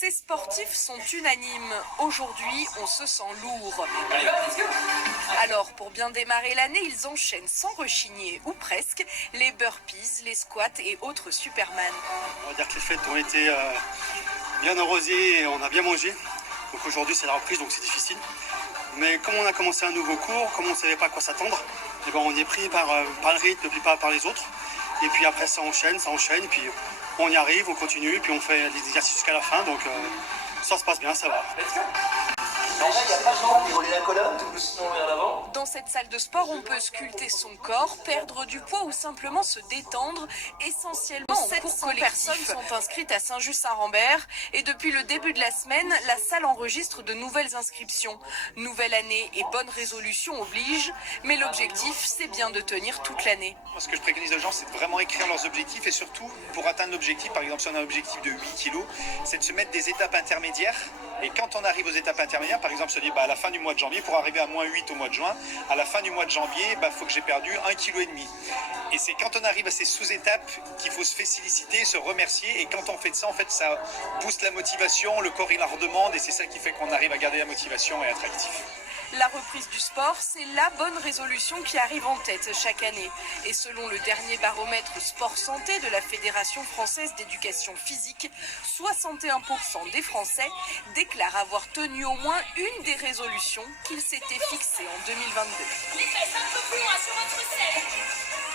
Ces sportifs sont unanimes. Aujourd'hui, on se sent lourd. Alors, pour bien démarrer l'année, ils enchaînent sans rechigner, ou presque, les burpees, les squats et autres Superman. On va dire que les fêtes ont été bien arrosées et on a bien mangé. Donc aujourd'hui, c'est la reprise, donc c'est difficile. Mais comme on a commencé un nouveau cours, comme on ne savait pas à quoi s'attendre, eh ben on est pris par le rythme et puis pas par les autres. Et puis après, ça enchaîne, et puis on y arrive, on continue, et puis on fait des exercices jusqu'à la fin. Donc ça se passe bien, ça va. Déjà, il n'y a pas de gens qui roulent la colonne, tout doucement vers l'avant. Dans cette salle de sport, on peut sculpter son corps, perdre du poids ou simplement se détendre. Essentiellement, 700 personnes sont inscrites à Saint-Just-Saint-Rambert. Et depuis le début de la semaine, la salle enregistre de nouvelles inscriptions. Nouvelle année et bonne résolution oblige. Mais l'objectif, c'est bien de tenir toute l'année. Moi, ce que je préconise aux gens, c'est de vraiment écrire leurs objectifs. Et surtout, pour atteindre l'objectif, par exemple, si on a un objectif de 8 kilos, c'est de se mettre des étapes intermédiaires. Et quand on arrive aux étapes intermédiaires, par exemple, se dit à la fin du mois de janvier, pour arriver à moins 8 au mois de juin, à la fin du mois de janvier, il faut que j'ai perdu 1,5 kg. Et c'est quand on arrive à ces sous-étapes qu'il faut se féliciter, se remercier. Et quand on fait ça, en fait, ça booste la motivation, le corps il en redemande et c'est ça qui fait qu'on arrive à garder la motivation et être actif. La reprise du sport, c'est la bonne résolution qui arrive en tête chaque année. Et selon le dernier baromètre sport santé de la Fédération française d'éducation physique, 61% des Français déclarent avoir tenu au moins une des résolutions qu'ils s'étaient fixées en 2022. Les fesses un peu plus loin sur votre selle.